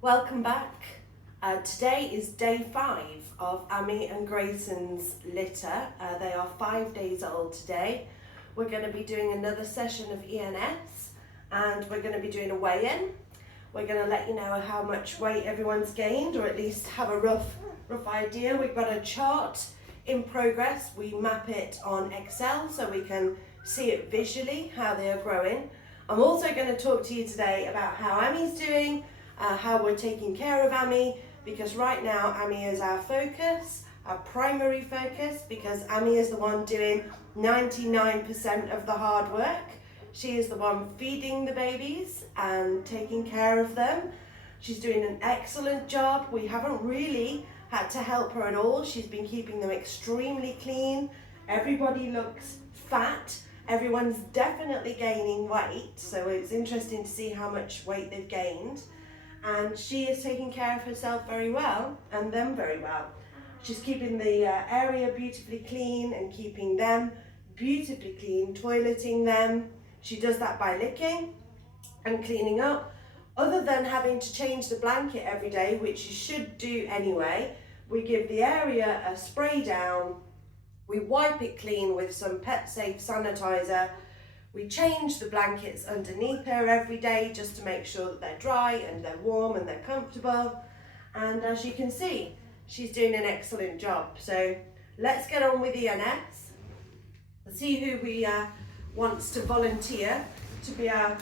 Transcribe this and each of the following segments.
Welcome back. Today is day 5 of Amy and Grayson's litter. They are 5 days old today. We're going to be doing another session of ENS and we're going to be doing a weigh-in. We're going to let you know how much weight everyone's gained, or at least have a rough idea. We've got a chart in progress. We map it on Excel so we can see it visually, how they are growing. I'm also going to talk to you today about how Amy's doing, how we're taking care of Amy, because right now Amy is our focus, our primary focus, because Amy is the one doing 99% of the hard work. She is the one feeding the babies and taking care of them. She's doing an excellent job. We haven't really had to help her at all. She's been keeping them extremely clean. Everybody looks fat. Everyone's definitely gaining weight, so it's interesting to see how much weight they've gained. And she is taking care of herself very well, and them very well. She's keeping the area beautifully clean and keeping them beautifully clean, toileting them. She does that by licking and cleaning up. Other than having to change the blanket every day, which you should do anyway, we give the area a spray down, we wipe it clean with some pet safe sanitizer. We change the blankets underneath her every day just to make sure that they're dry and they're warm and they're comfortable. And as you can see, she's doing an excellent job. So let's get on with ENS. Let's see who we wants to volunteer to be our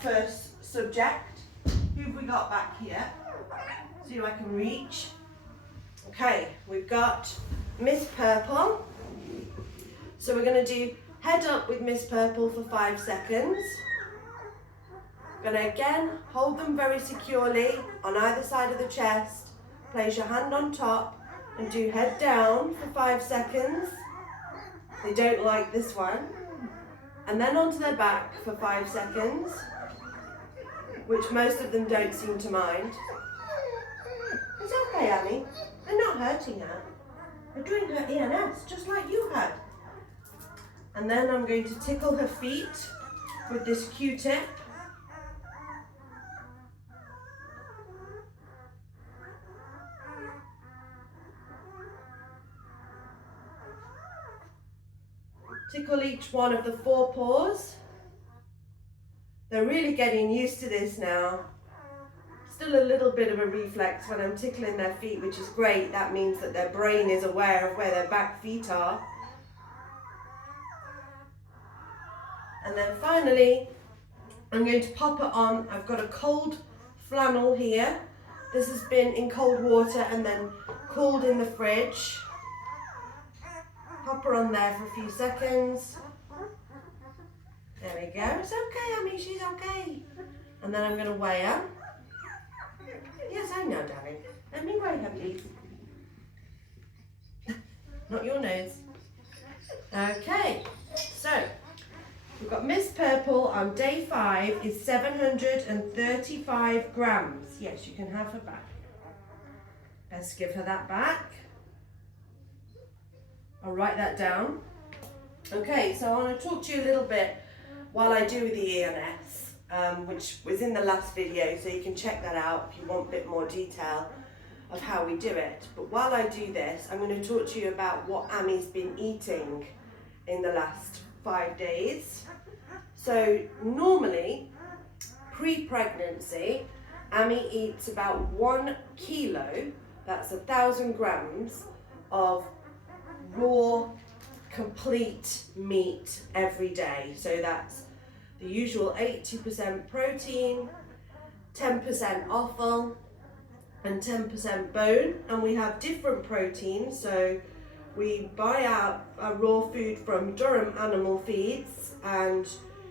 first subject. Who have we got back here? See who I can reach. Okay, we've got Miss Purple. So we're going to do head up with Miss Purple for 5 seconds. Gonna again hold them very securely on either side of the chest. Place your hand on top and do head down for 5 seconds. They don't like this one. And then onto their back for 5 seconds, which most of them don't seem to mind. It's okay, Amy. They're not hurting her. They're doing her ENS just like you had. And then I'm going to tickle her feet with this Q-tip. Tickle each one of the 4 paws. They're really getting used to this now. Still a little bit of a reflex when I'm tickling their feet, which is great. That means that their brain is aware of where their back feet are. And then finally, I'm going to pop it on. I've got a cold flannel here. This has been in cold water and then cooled in the fridge. Pop her on there for a few seconds. There we go. It's okay, Amy, she's okay. And then I'm going to weigh her. Yes, I know, darling. Let me weigh her, please. Not your nose. Okay, so we've got Miss Purple on day 5 is 735 grams. Yes, you can have her back. Let's give her that back. I'll write that down. Okay, so I want to talk to you a little bit while I do the ENS, which was in the last video, so you can check that out if you want a bit more detail of how we do it. But while I do this, I'm going to talk to you about what Amy's been eating in the last 5 days. So normally, pre-pregnancy, Amy eats about 1 kilo, that's 1,000 grams of raw, complete meat every day. So that's the usual 80% protein, 10% offal, and 10% bone. And we have different proteins, so we buy our raw food from Durham Animal Feeds, and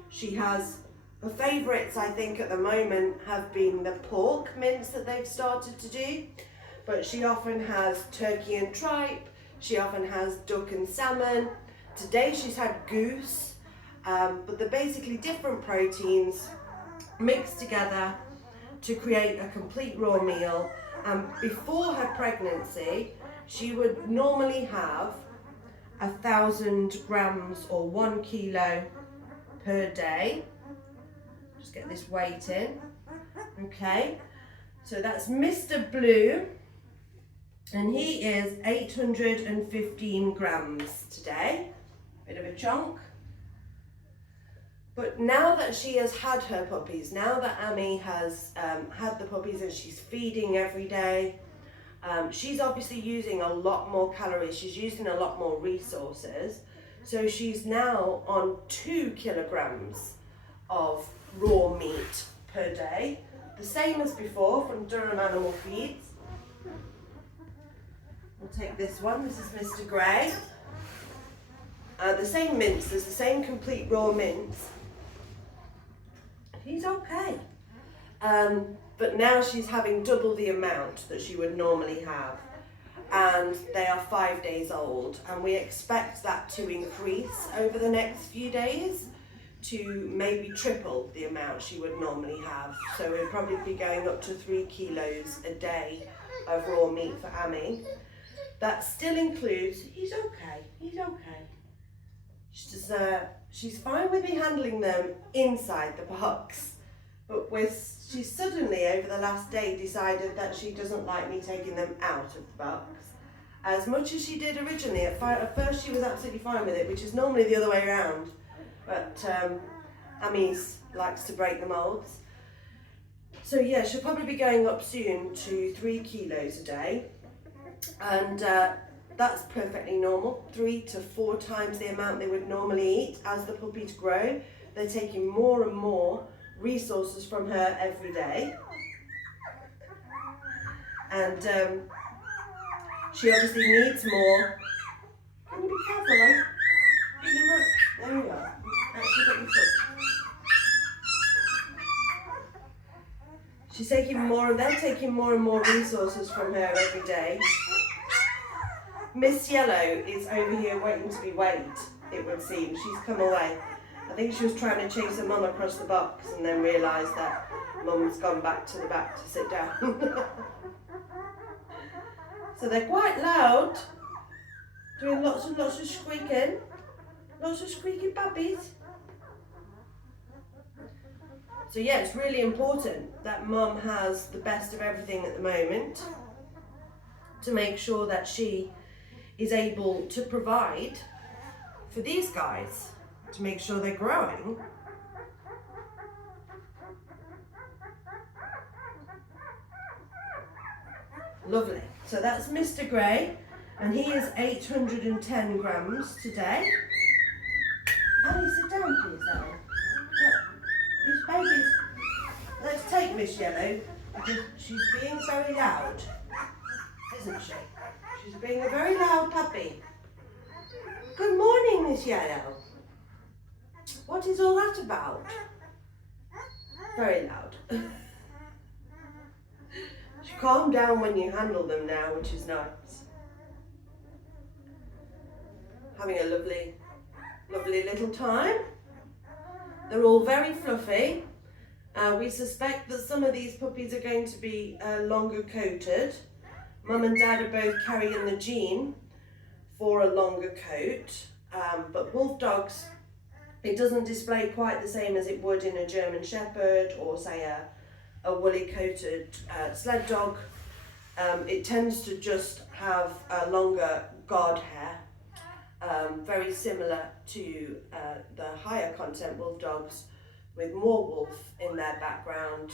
she has her favourites, I think, at the moment have been the pork mince that they've started to do, but she often has turkey and tripe, she often has duck and salmon. Today she's had goose, but they're basically different proteins mixed together to create a complete raw meal. And before her pregnancy, she would normally have 1,000 grams or 1 kilo per day. Just get this weight in. Okay. So that's Mr. Blue, and he is 815 grams today. Bit of a chunk. But now that she has had her puppies, now that Amy has had the puppies and she's feeding every day, she's obviously using a lot more calories, she's using a lot more resources. So she's now on 2 kilograms of raw meat per day. The same as before from Durham Animal Feeds. We'll take this one, this is Mr. Grey. The same mince, there's the same complete raw mince. He's okay. But now she's having double the amount that she would normally have. And they are 5 days old. And we expect that to increase over the next few days to maybe triple the amount she would normally have. So we'll probably be going up to 3 kilos a day of raw meat for Amy. That still includes, he's okay. She's fine with me handling them inside the box, but she's suddenly over the last day decided that she doesn't like me taking them out of the box as much as she did originally. At first she was absolutely fine with it, which is normally the other way around, but Amy likes to break the molds. So yeah, she'll probably be going up soon to 3 kilos a day, and that's perfectly normal. 3 to 4 times the amount they would normally eat. As the puppies grow, they're taking more and more resources from her every day. And she obviously needs more. Can you be careful, though? There we are. Actually got your foot. She's taking more, and they're taking more and more resources from her every day. Miss Yellow is over here waiting to be weighed, it would seem. She's come away. I think she was trying to chase her mum across the box and then realised that mum's gone back to the back to sit down. So they're quite loud, doing lots and lots of squeaking. Lots of squeaky puppies. So yeah, it's really important that mum has the best of everything at the moment to make sure that she is able to provide for these guys, to make sure they're growing. Lovely. So that's Mr. Grey, and he is 810 grams today. Annie, sit down please, Annie. Look, these babies. Let's take Miss Yellow, because she's being very loud, isn't she? She's being a very loud puppy. Good morning, Miss Yellow. What is all that about? Very loud. She calmed down when you handle them now, which is nice. Having a lovely little time. They're all very fluffy. We suspect that some of these puppies are going to be longer coated. Mum and Dad are both carrying the gene for a longer coat, but wolf dogs, it doesn't display quite the same as it would in a German Shepherd or say a woolly coated sled dog. It tends to just have a longer guard hair, very similar to the higher content wolf dogs with more wolf in their background,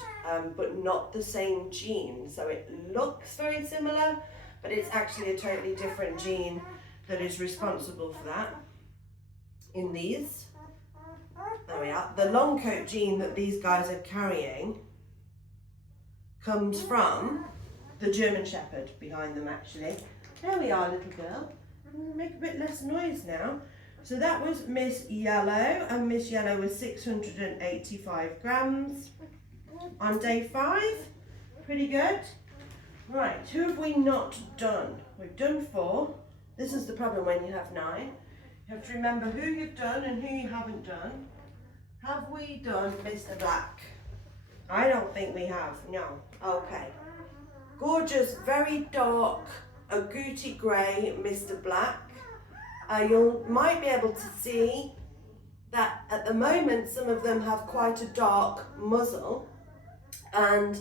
but not the same gene. So it looks very similar, but it's actually a totally different gene that is responsible for that in these. There we are. The long coat gene that these guys are carrying comes from the German Shepherd behind them, actually. There we are, little girl. Make a bit less noise now. So that was Miss Yellow, and Miss Yellow was 685 grams on day 5. Pretty good. Right, who have we not done? We've done 4. This is the problem when you have 9. You have to remember who you've done and who you haven't done. Have we done Mr. Black? I don't think we have, no. Okay. Gorgeous, very dark, agouti grey Mr. Black. You might be able to see that at the moment some of them have quite a dark muzzle, and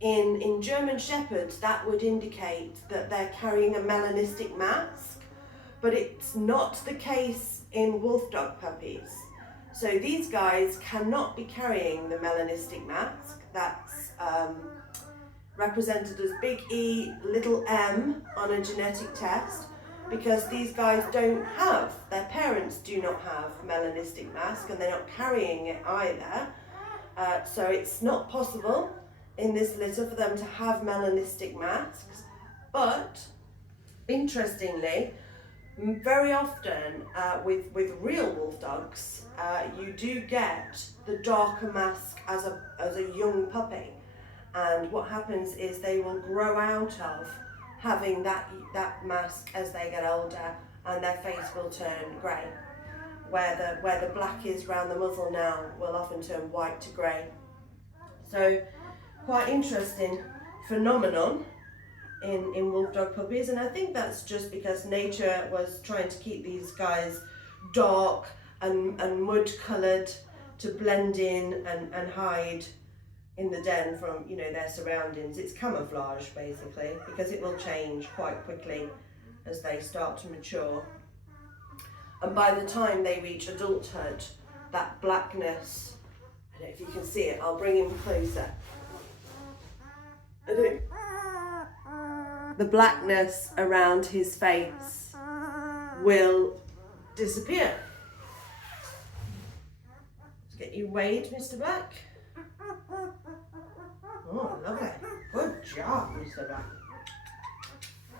In German Shepherds, that would indicate that they're carrying a melanistic mask, but it's not the case in wolfdog puppies. So these guys cannot be carrying the melanistic mask. That's represented as big E, little m on a genetic test, because these guys don't have, their parents do not have melanistic mask, and they're not carrying it either. So it's not possible in this litter for them to have melanistic masks. But interestingly, very often with real wolf dogs, you do get the darker mask as a young puppy, and what happens is they will grow out of having that mask as they get older, and their face will turn grey. Where the black is around the muzzle now will often turn white to grey. So quite interesting phenomenon in wolfdog puppies, and I think that's just because nature was trying to keep these guys dark and mud coloured to blend in and hide in the den from, you know, their surroundings. It's camouflage basically, because it will change quite quickly as they start to mature. And by the time they reach adulthood, that blackness, I don't know if you can see it, I'll bring him closer. The blackness around his face will disappear. Let's get you weighed, Mr. Black. Oh, lovely. Good job, Mr. Black.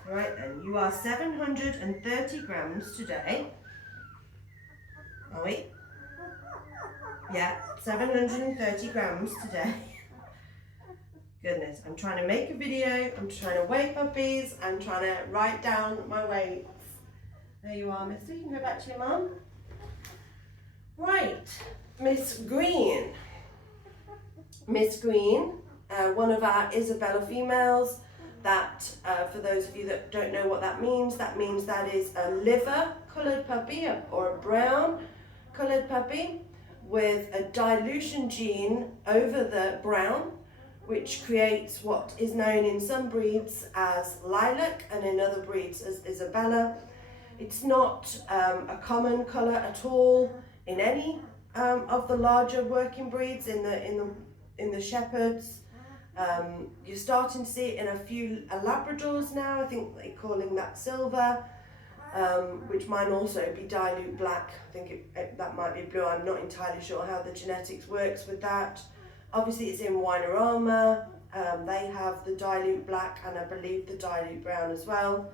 Right then, you are 730 grams today. Oh wait. Yeah, 730 grams today. Goodness, I'm trying to make a video, I'm trying to weigh puppies, I'm trying to write down my weights. There you are, mister, you can go back to your mum. Right, Miss Green. Miss Green, one of our Isabella females. That, for those of you that don't know what that means that is a liver coloured puppy or a brown coloured puppy with a dilution gene over the brown, which creates what is known in some breeds as lilac and in other breeds as Isabella. It's not a common colour at all in any of the larger working breeds in the shepherds. You're starting to see it in a few Labradors now. I think they're calling that silver, which might also be dilute black. I think that might be blue. I'm not entirely sure how the genetics works with that. Obviously it's in Weinerama. They have the dilute black and I believe the dilute brown as well.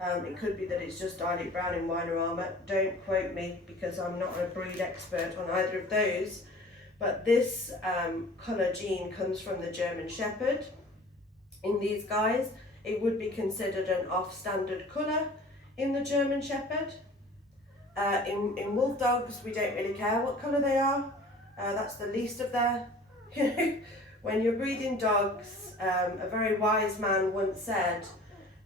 It could be that it's just dilute brown in Weinerama. Don't quote me because I'm not a breed expert on either of those. But this colour gene comes from the German Shepherd. In these guys, it would be considered an off-standard colour in the German Shepherd. In wolf dogs, we don't really care what colour they are. That's the least of their, when you're breeding dogs, a very wise man once said,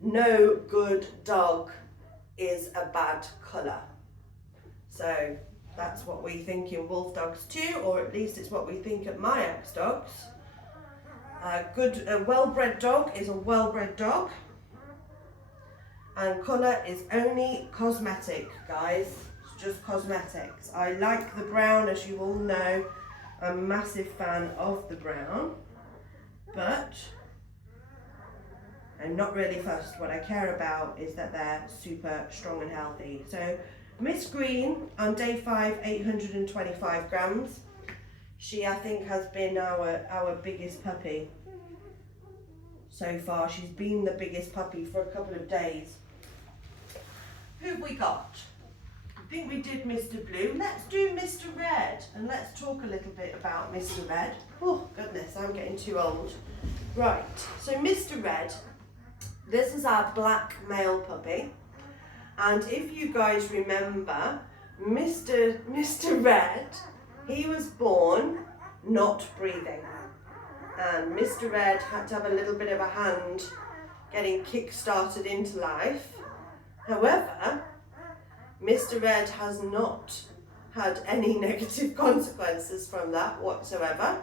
no good dog is a bad colour. So that's what we think in wolf dogs too, or at least it's what we think at Miyax Dogs. A well-bred dog is a well-bred dog, and colour is only cosmetic, guys. It's just cosmetics. I like the brown, as you all know. I'm a massive fan of the brown, but I'm not really fussed. What I care about is that they're super strong and healthy. So Miss Green on day 5, 825 grams. She, I think, has been our biggest puppy so far. She's been the biggest puppy for a couple of days. Who have we got? I think we did Mr. Blue. Let's do Mr. Red, and let's talk a little bit about Mr. Red. Oh, goodness, I'm getting too old. Right, so Mr. Red, this is our black male puppy. And if you guys remember, Mr. Red, he was born not breathing. And Mr. Red had to have a little bit of a hand getting kick-started into life. However, Mr. Red has not had any negative consequences from that whatsoever.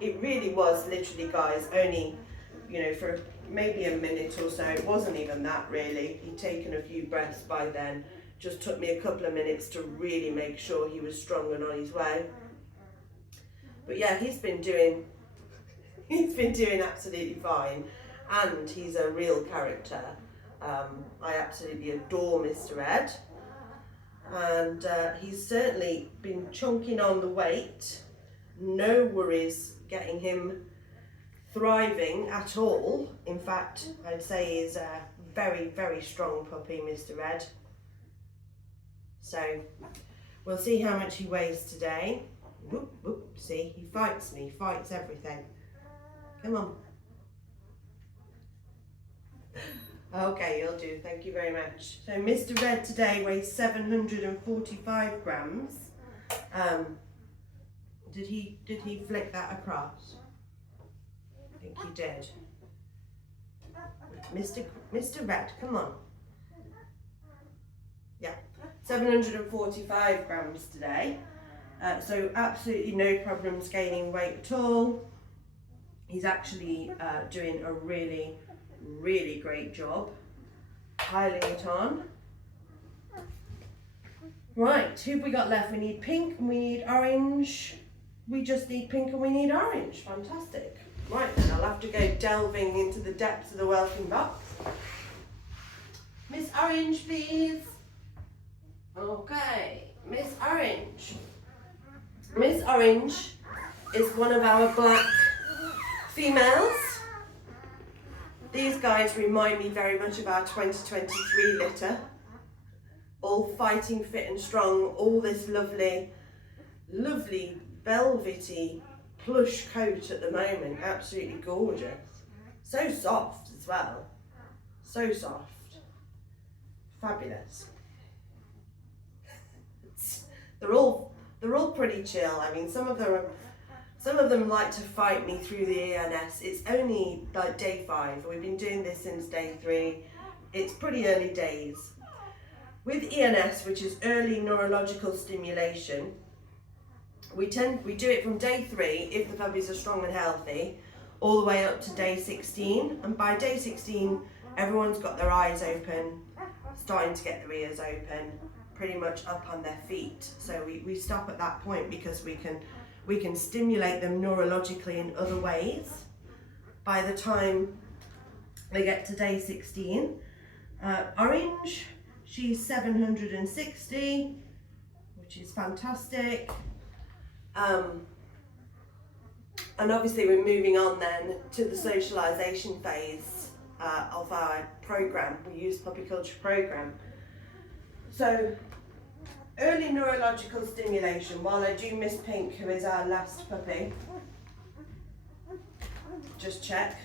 It really was literally, guys, only you know, for maybe a minute or so. It wasn't even that really. He'd taken a few breaths by then. Just took me a couple of minutes to really make sure he was strong and on his way. But yeah, he's been doing absolutely fine, and he's a real character. I absolutely adore Mr. Ed, and he's certainly been chunking on the weight. No worries getting him thriving at all. In fact, I'd say he's a very, very strong puppy, Mr. Ed. So we'll see how much he weighs today. Whoop, whoop, see, he fights me, fights everything. Come on. Okay, you'll do, thank you very much. So Mr. Red today weighs 745 grams. Did he flick that across? I think he did. Mr. Red, come on. Yeah, 745 grams today. So absolutely no problems gaining weight at all. He's actually doing a really, really great job piling it on. Right, who have we got left? We need pink and we need orange. We just need pink and we need orange. Fantastic. Right, then I'll have to go delving into the depths of the welcome box. Miss Orange, please. Okay, Miss Orange. Miss Orange is one of our black females. These guys remind me very much of our 2023 litter. All fighting fit and strong, all this lovely, lovely velvety plush coat at the moment. Absolutely gorgeous. So soft as well. So soft. Fabulous. They're all pretty chill. I mean, some of them like to fight me through the ENS. It's only like day 5. We've been doing this since day 3. It's pretty early days. With ENS, which is Early Neurological Stimulation, we do it from day 3 if the puppies are strong and healthy, all the way up to day 16. And by day 16, everyone's got their eyes open, starting to get their ears open, pretty much up on their feet. So we stop at that point because we can stimulate them neurologically in other ways. By the time they get to day 16, Orange, she's 760, which is fantastic. And obviously we're moving on then to the socialization phase of our program. We use puppy culture program. So early neurological stimulation, while I do miss Pink, who is our last puppy, just check.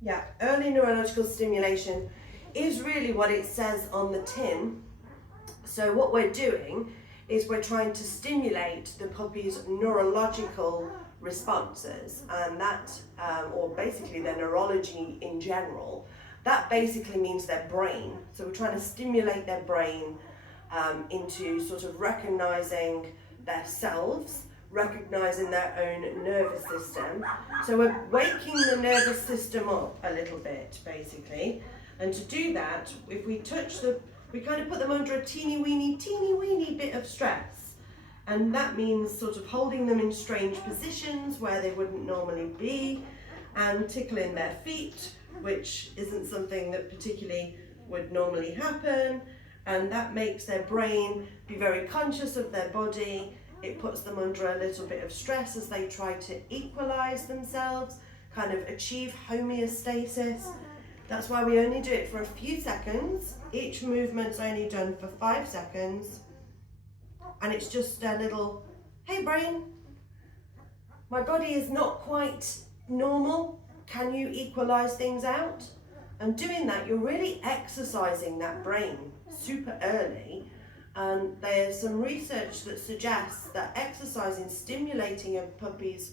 Yeah, early neurological stimulation is really what it says on the tin. So what we're doing is we're trying to stimulate the puppy's neurological responses, and that, or basically their neurology in general. That basically means their brain. So we're trying to stimulate their brain into sort of recognizing themselves, recognizing their own nervous system. So we're waking the nervous system up a little bit, basically. And to do that, if we touch we kind of put them under a teeny weeny bit of stress. And that means sort of holding them in strange positions where they wouldn't normally be, and tickling their feet, which isn't something that particularly would normally happen. And that makes their brain be very conscious of their body. It puts them under a little bit of stress as they try to equalize themselves, kind of achieve homeostasis. That's why we only do it for a few seconds. Each movement's only done for 5 seconds. And it's just a little, hey brain, my body is not quite normal. Can you equalize things out? And doing that, you're really exercising that brain super early. And there's some research that suggests that exercising, stimulating a puppy's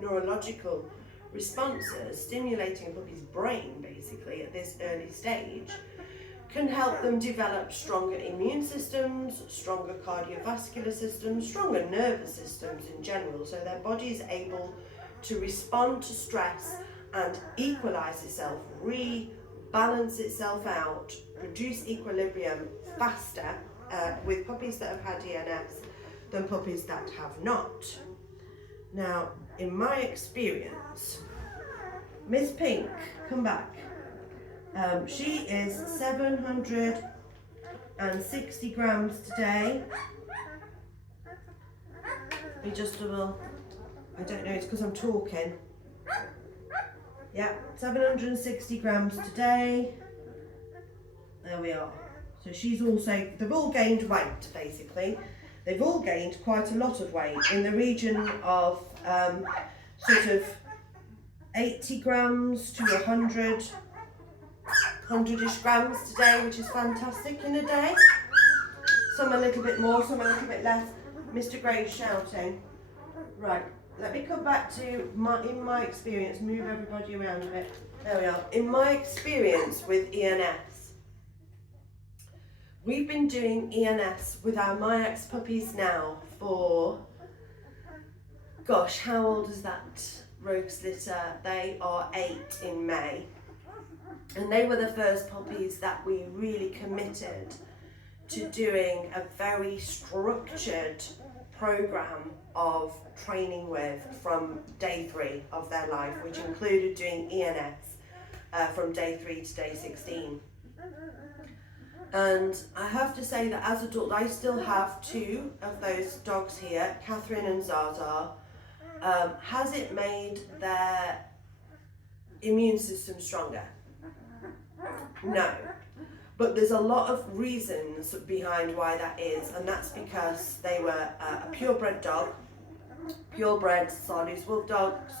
neurological responses, stimulating a puppy's brain basically at this early stage, can help them develop stronger immune systems, stronger cardiovascular systems, stronger nervous systems in general, so their body is able to respond to stress and equalize itself, rebalance itself out, produce equilibrium faster with puppies that have had ENS than puppies that have not. Now, in my experience, Miss Pink, come back. She is 760 grams today. Adjustable. I don't know, it's because I'm talking. Yeah, 760 grams today. There we are. So she's also, they've all gained weight basically. They've all gained quite a lot of weight in the region of sort of 80 grams to 100-ish grams today, which is fantastic in a day. Some a little bit more, some a little bit less. Mr. Gray's shouting. Right, let me come back to in my experience, move everybody around a bit. There we are. In my experience with ENS, we've been doing ENS with our Miyax puppies now for, gosh, how old is that rogues litter? They are 8 in May. And they were the first puppies that we really committed to doing a very structured program of training with from day 3 of their life, which included doing ENS from day 3 to day 16. And I have to say that as adult, I still have 2 of those dogs here, Catherine and Zaza. Has it made their immune system stronger? No. But there's a lot of reasons behind why that is, and that's because they were a purebred dog, purebred Siamese wolfdogs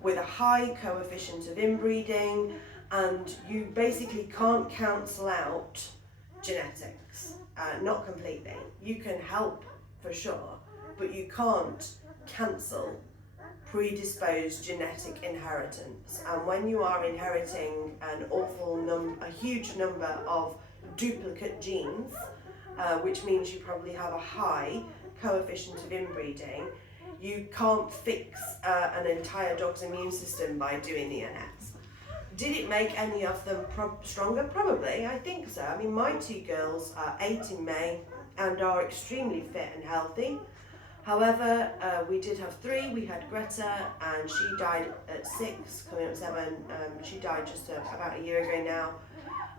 with a high coefficient of inbreeding, and you basically can't cancel out genetics, not completely. You can help for sure, but you can't cancel predisposed genetic inheritance. And when you are inheriting a huge number of duplicate genes, which means you probably have a high coefficient of inbreeding, you can't fix an entire dog's immune system by doing the ENS. Did it make any of them stronger? Probably, I think so. I mean, my 2 girls are 8 in May and are extremely fit and healthy. However, we did have 3. We had Greta, and she died at 6, coming up 7. She died just about a year ago now,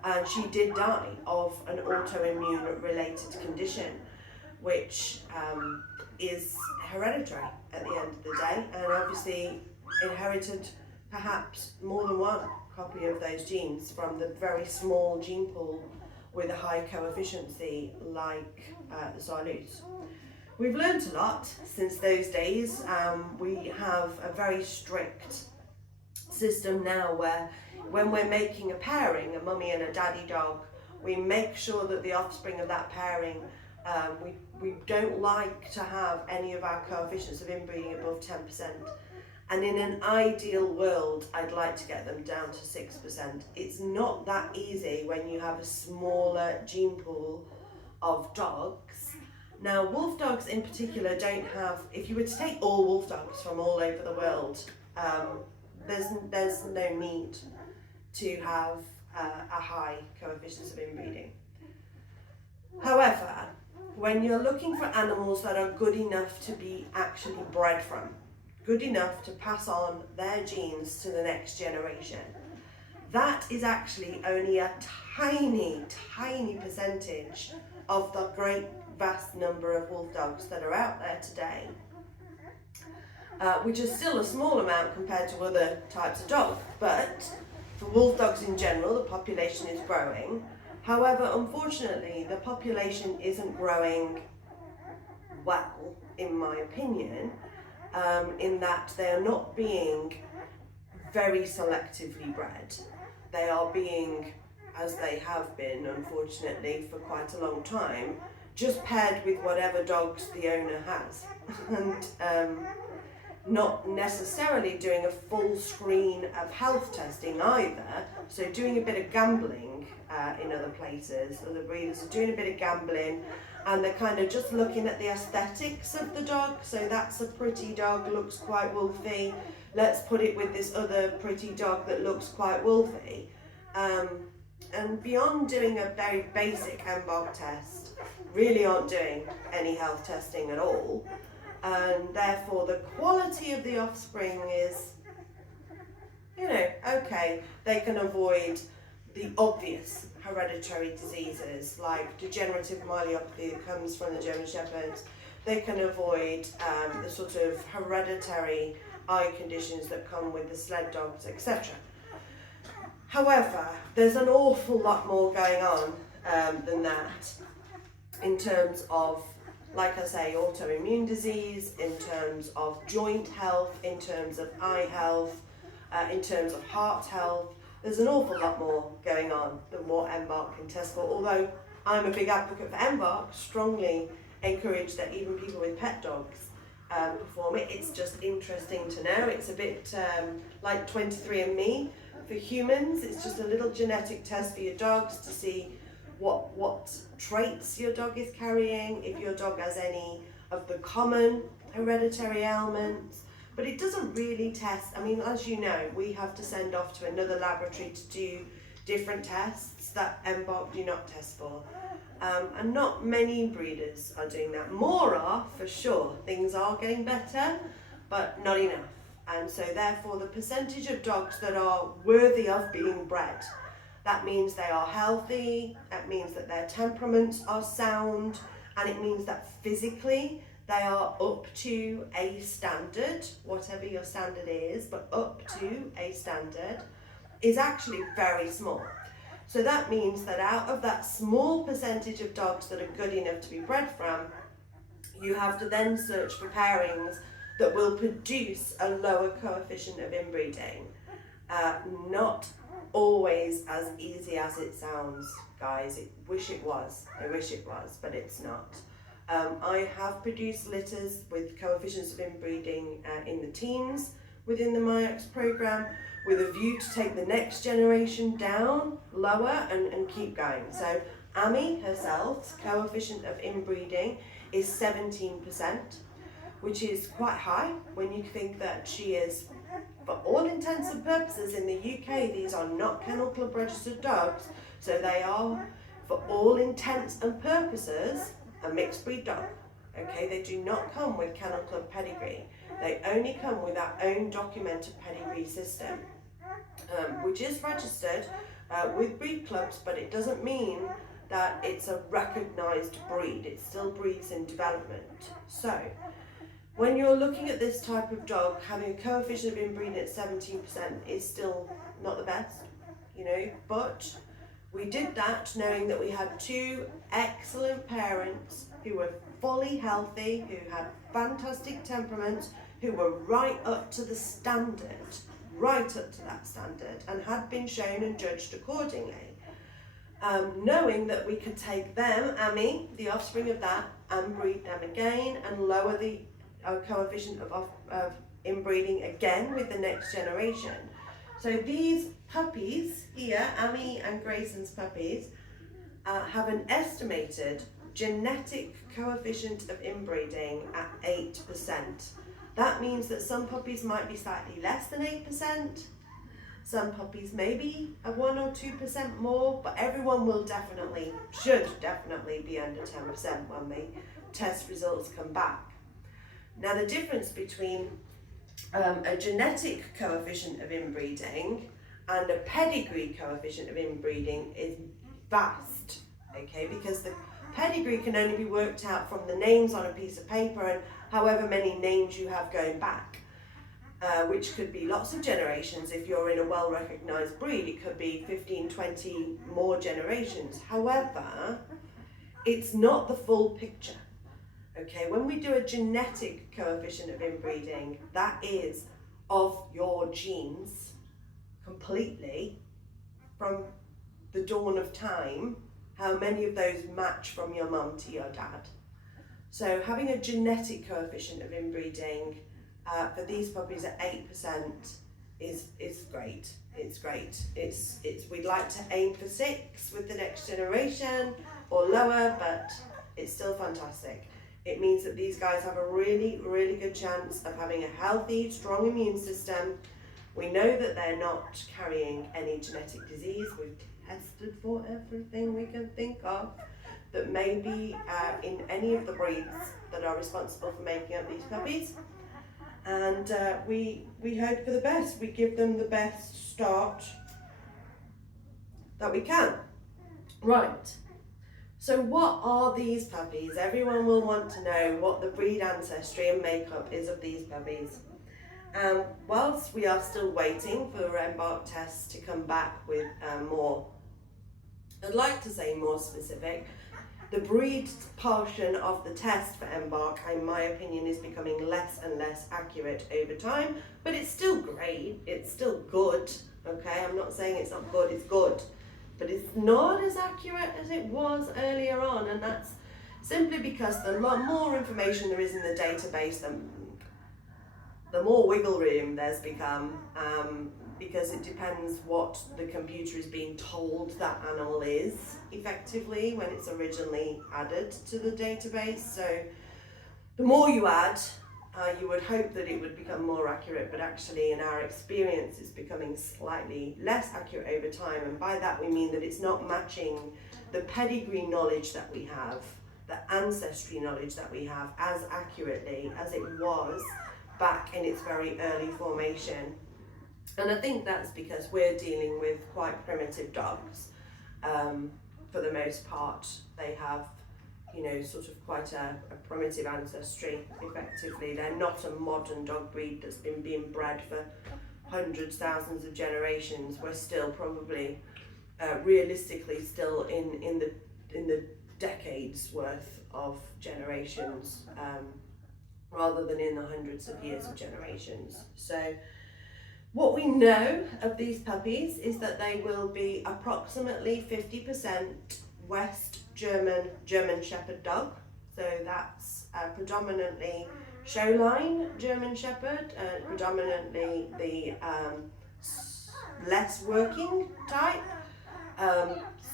and she did die of an autoimmune related condition, which is hereditary at the end of the day, and obviously inherited perhaps more than one copy of those genes from the very small gene pool with a high coefficiency like the Siamese. We've learned a lot since those days. We have a very strict system now where when we're making a pairing, a mummy and a daddy dog, we make sure that the offspring of that pairing, we don't like to have any of our coefficients of inbreeding above 10%. And in an ideal world, I'd like to get them down to 6%. It's not that easy when you have a smaller gene pool of dogs. Now, wolf dogs in particular don't have, if you were to take all wolf dogs from all over the world, there's no need to have a high coefficient of inbreeding. However, when you're looking for animals that are good enough to be actually bred from, good enough to pass on their genes to the next generation, that is actually only a tiny, tiny percentage of the great vast number of wolf dogs that are out there today, which is still a small amount compared to other types of dogs. But for wolf dogs in general, the population is growing. However, unfortunately, the population isn't growing well, in my opinion, in that they are not being very selectively bred. They are being, as they have been, unfortunately, for quite a long time, just paired with whatever dogs the owner has, and not necessarily doing a full screen of health testing either. So doing a bit of gambling in other places, other breeders are doing a bit of gambling, and they're kind of just looking at the aesthetics of the dog. So that's a pretty dog, looks quite wolfy. let's put it with this other pretty dog that looks quite wolfy. And beyond doing a very basic MBOG test, really aren't doing any health testing at all. And therefore the quality of the offspring is, you know, okay. They can avoid the obvious hereditary diseases like degenerative myelopathy that comes from the German Shepherds. They can avoid the sort of hereditary eye conditions that come with the sled dogs, etc. However, there's an awful lot more going on than that in terms of, like I say, autoimmune disease, in terms of joint health, in terms of eye health, in terms of heart health. There's an awful lot more going on than what MBOG can test for, although I'm a big advocate for MBOG, strongly encourage that even people with pet dogs perform it. It's just interesting to know. It's a bit like 23andMe for humans. It's just a little genetic test for your dogs to see what traits your dog is carrying, if your dog has any of the common hereditary ailments. But it doesn't really test. I mean, as you know, we have to send off to another laboratory to do different tests that MBOG do not test for. And not many breeders are doing that. More are, for sure. Things are getting better, but not enough. And so therefore the percentage of dogs that are worthy of being bred, that means they are healthy, that means that their temperaments are sound, and it means that physically they are up to a standard, whatever your standard is, but up to a standard, is actually very small. So that means that out of that small percentage of dogs that are good enough to be bred from, you have to then search for pairings that will produce a lower coefficient of inbreeding. Not always as easy as it sounds, guys. I wish it was, but it's not. I have produced litters with coefficients of inbreeding in the teens within the Miyax program, with a view to take the next generation down lower and keep going. So Amy herself's coefficient of inbreeding is 17%, which is quite high when you think that she is, for all intents and purposes in the UK, these are not Kennel Club registered dogs, so they are, for all intents and purposes, a mixed breed dog. Okay, they do not come with Kennel Club pedigree. They only come with our own documented pedigree system, which is registered with breed clubs, but it doesn't mean that it's a recognised breed. It still breeds in development. So when you're looking at this type of dog, having a coefficient of inbreeding at 17% is still not the best, you know, but we did that knowing that we had two excellent parents who were fully healthy, who had fantastic temperaments, who were right up to the standard, right up to that standard, and had been shown and judged accordingly. Knowing that we could take them, Amy, the offspring of that, and breed them again and lower the coefficient of inbreeding again with the next generation. So these puppies here, Amy and Grayson's puppies, have an estimated genetic coefficient of inbreeding at 8%. That means that some puppies might be slightly less than 8%, some puppies maybe a 1 or 2% more, but everyone will should definitely be under 10% when the test results come back. Now the difference between a genetic coefficient of inbreeding and a pedigree coefficient of inbreeding is vast, okay, because the pedigree can only be worked out from the names on a piece of paper and however many names you have going back, which could be lots of generations. If you're in a well-recognised breed, it could be 15, 20 more generations. However, it's not the full picture. Okay, when we do a genetic coefficient of inbreeding, that is of your genes completely from the dawn of time, how many of those match from your mum to your dad. So having a genetic coefficient of inbreeding for these puppies at 8% is great. It's great. We'd like to aim for 6 with the next generation or lower, but it's still fantastic. It means that these guys have a really, really good chance of having a healthy, strong immune system. We know that they're not carrying any genetic disease. We've tested for everything we can think of that may be in any of the breeds that are responsible for making up these puppies. And we hope for the best. We give them the best start that we can. Right. So what are these puppies? Everyone will want to know what the breed ancestry and makeup is of these puppies. Whilst we are still waiting for Embark tests to come back with more, I'd like to say more specific, the breed portion of the test for Embark, in my opinion, is becoming less and less accurate over time, but it's still great, it's still good, okay? I'm not saying it's not good, it's good, but it's not as accurate as it was earlier on, and that's simply because the more information there is in the database, the more wiggle room there's become, because it depends what the computer is being told that animal is effectively when it's originally added to the database. So the more you add, you would hope that it would become more accurate, but actually in our experience it's becoming slightly less accurate over time, and by that we mean that it's not matching the pedigree knowledge that we have, the ancestry knowledge that we have as accurately as it was back in its very early formation. And I think that's because we're dealing with quite primitive dogs. For the most part, they have, you know, sort of quite a primitive ancestry, effectively. They're not a modern dog breed that's been being bred for hundreds, thousands of generations. We're still probably, realistically, still in the decades worth of generations, rather than in the hundreds of years of generations. So what we know of these puppies is that they will be approximately 50% West German Shepherd dog. So that's predominantly showline German Shepherd, predominantly the less working type,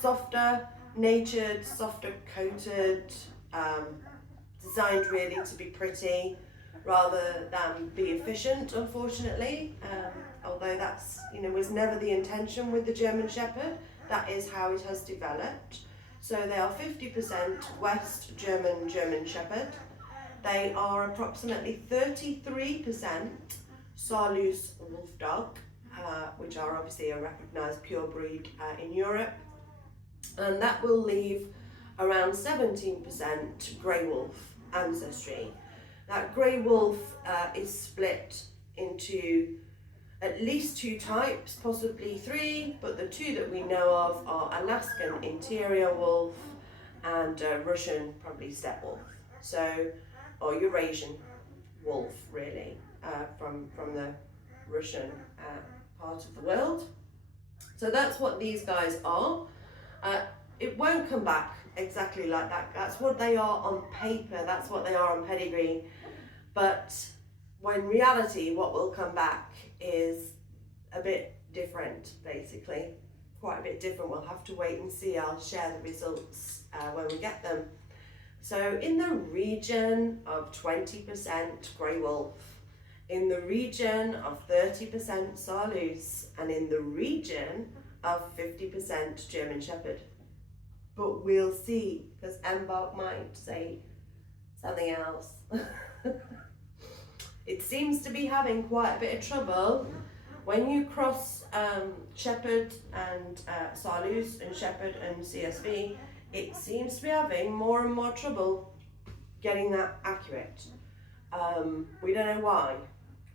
softer natured, softer coated, designed really to be pretty rather than be efficient, unfortunately. Although that's, you know, was never the intention with the German Shepherd. That is how it has developed. So they are 50% West German Shepherd. They are approximately 33% Saarloos wolfdog, which are obviously a recognised pure breed in Europe. And that will leave around 17% grey wolf ancestry. That grey wolf is split into at least two types, possibly three, but the two that we know of are Alaskan interior wolf and Russian, probably steppe wolf. So, or Eurasian wolf, really, from the Russian part of the world. So that's what these guys are. It won't come back exactly like that. That's what they are on paper, that's what they are on pedigree. But when reality, what will come back is a bit different, basically. Quite a bit different. We'll have to wait and see. I'll share the results when we get them. So in the region of 20% grey wolf, in the region of 30% Saarloos, and in the region of 50% German Shepherd. But we'll see, because Embark might say something else. It seems to be having quite a bit of trouble when you cross Shepherd and Saarloos and Shepherd and CSV. It seems to be having more and more trouble getting that accurate. We don't know why.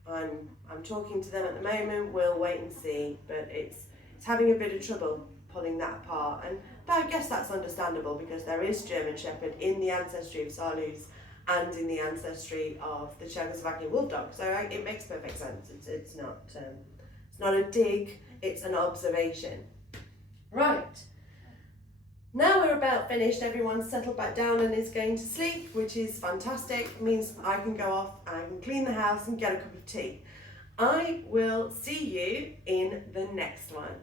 I'm talking to them at the moment. We'll wait and see, but it's having a bit of trouble pulling that apart, and I guess that's understandable because there is German Shepherd in the ancestry of Saarloos and in the ancestry of the Czechoslovakian wolfdog, so it makes perfect sense. It's not a dig, it's an observation. Right, now we're about finished. Everyone's settled back down and is going to sleep, which is fantastic. It means I can go off and I can clean the house and get a cup of tea. I will see you in the next one.